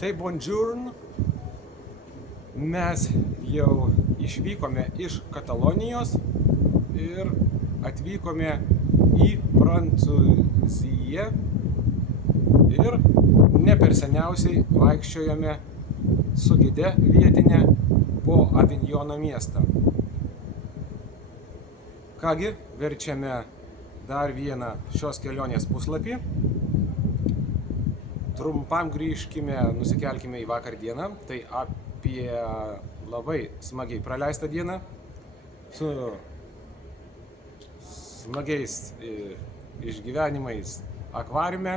Tai bonjour, mes jau išvykome iš Katalonijos ir atvykome į Prancūziją ir ne per seniausiai vaikščiojome su gide vietinė po Avignono miestą. Kągi, verčiame dar vieną šios kelionės puslapį. Trumpam grįžkime, nusikelkime į vakar dieną, tai apie labai smagiai praleistą dieną su smagiais išgyvenimais akvariume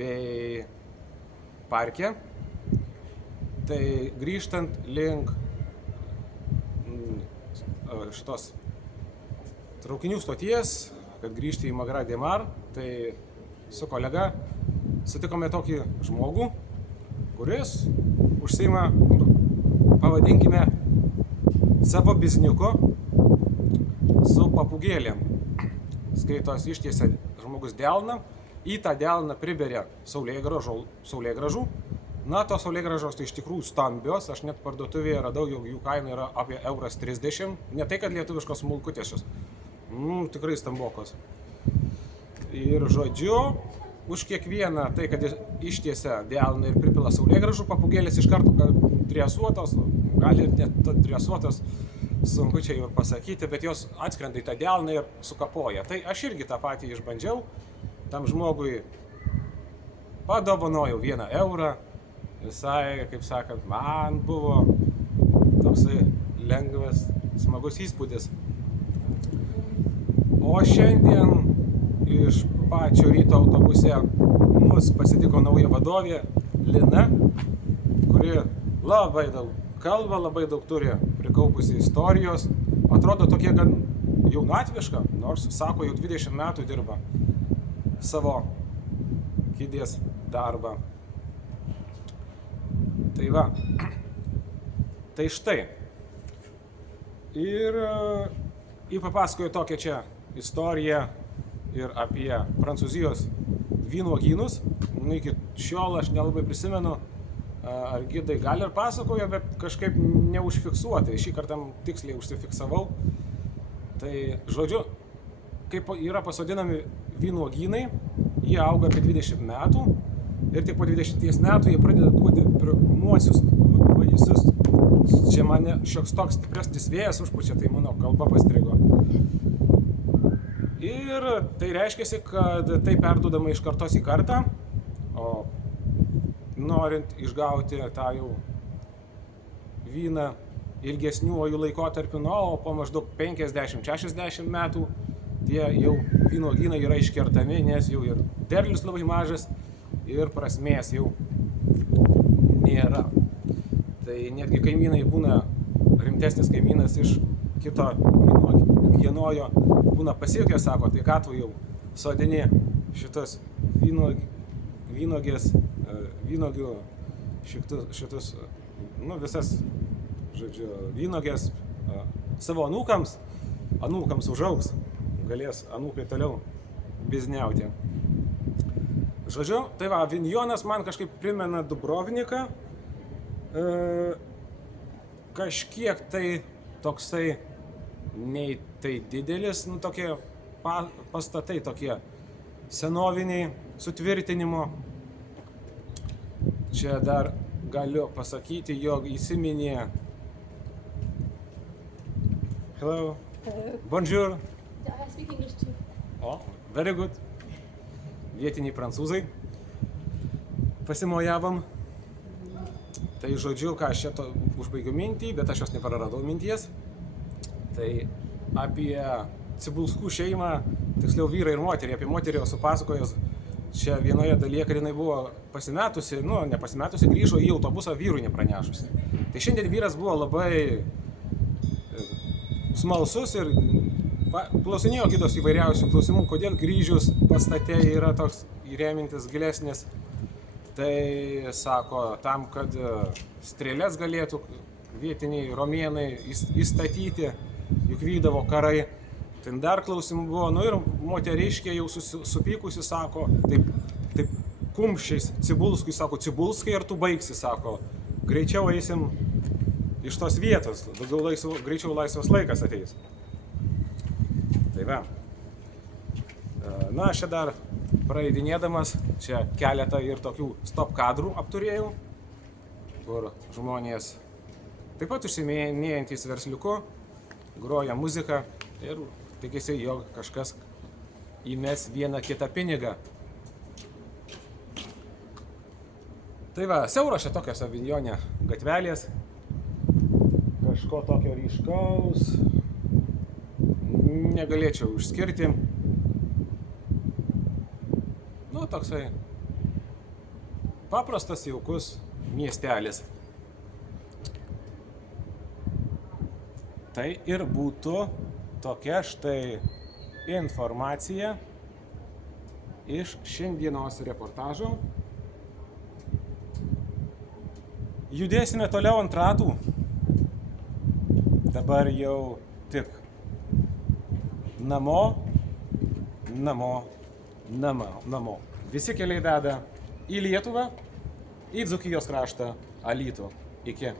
bei parke. Tai grįžtant link šitos traukinių stoties, kad grįžti į Magra de Mar, tai su kolega sutikome tokį žmogų, kuris užsiima, pavadinkime, savo bizniuku su papūgėlėm. Skaitos ištiesia žmogus delną, į tą delną priberia saulėgrąžų. Na, tos saulėgrąžos tai iš tikrųjų stambios, aš net parduotuvėje radau, jog jų kaina yra apie 1,30 €. Ne tai, kad lietuviškos smulkutės, tikrai stambokos. Ir žodžiu, už kiekvieną tai, kad ištiesia delną ir pripila saulėgrąžų, papūgėlės iš karto dresuotos, gali ir net dresuotos, sunku čia jau pasakyti, bet jos atskrenda į tą delną ir sukapoja. Tai aš irgi tą patį išbandžiau, tam žmogui padovanojau 1 €, visai, kaip sakant, man buvo toksai lengvas, smagus įspūdis. O šiandien iš pačio ryto autobuse mus pasitiko nauja vadovė Lina, kuri labai daug kalba, labai daug turi prikaupusi istorijos. Atrodo tokie gan jaunatviška, nors, sako, jau 20 metų dirba savo kėdės darbą. Tai va, tai štai. Ir papasakoju tokią čia istoriją ir apie Prancūzijos vynuogynus. Iki šiol aš nelabai prisimenu, ar gidai gal ir pasakojo, bet kažkaip neužfiksuotai. Šį kartą tiksliai užsifiksavau. Tai žodžiu, kaip yra pasodinami vynuogynai, jie auga apie 20 metų ir tik po 20 metų jie pradeda duoti pirmuosius vaisius. Čia mane šioks toks stipresnis vėjas užpučia, tai mano kalba pastrigo. Ir tai reiškia, kad tai perduodama iš kartos į kartą, o norint išgauti tą jau vyną ilgesniuoju laikotarpiu, o po maždaug 50-60 metų tie jau vynuogynai yra iškertami, nes jau ir derlius labai mažas ir prasmės jau nėra. Tai netgi kaimynai būna, rimtesnis kaimynas iš kito vienojo būna pasiekė, sako, tai ką tu jau sodini šitas vynogių šitus, visas, žodžiu, vynogės savo anūkams užaugs, galės anūkai toliau bizniauti. Žodžiu, tai va, Avignonas man kažkaip primena Dubrovniką, kažkiek tai toksai nei tai didelis, tokie pastatai, tokie senoviniai sutvirtinimo. Čia dar galiu pasakyti, jog įsiminė. Hello. Hello. Bonjour. I speak English too. O, very good. Vietiniai prancūzai. Pasimojavom. Tai žodžiu, ką aš čia užbaigiu mintį, bet aš jos nepraradau minties. Tai apie Cibulskų šeimą, tiksliau vyrą ir moterį, apie moterį esu pasakojęs čia vienoje dalyje, kad jinai buvo pasimetusi, nepasimetusi, grįžo į autobusą vyrui nepranešusi. Tai šiandien vyras buvo labai smalsus ir klausinėjo kitos įvairiausių klausimų, kodėl grįžius pastate yra toks įrėmintis gilesnis. Tai sako, tam, kad strėles galėtų vietiniai romėnai įstatyti, juk vykdavo karai. Ten dar klausimų buvo, ir moteriškė jau supykusi sako, taip kumščiais Cibulskui, sako, Cibulskai, ar tu baigsi, sako, greičiau eisim iš tos vietos, greičiau laisvas laikas ateis. Tai va. Na, aš čia dar praeidinėdamas, čia keletą ir tokių stop kadrų apturėjau, kur žmonės taip pat užsiiminėjantys versliuku, groja muziką ir tikisi, jog kažkas įmes vieną kitą pinigą. Tai va, siauros čia tokios Avinjone gatvelės, kažko tokio ryškaus negalėčiau išskirti. Nu, toksai paprastas, jaukus miestelis. Tai ir būtų tokia štai informacija iš šiandienos reportažo. Judėsime toliau ant ratų. Dabar jau tik namo. Visi keliai veda į Lietuvą, į Dzūkijos kraštą, Alytų. Iki.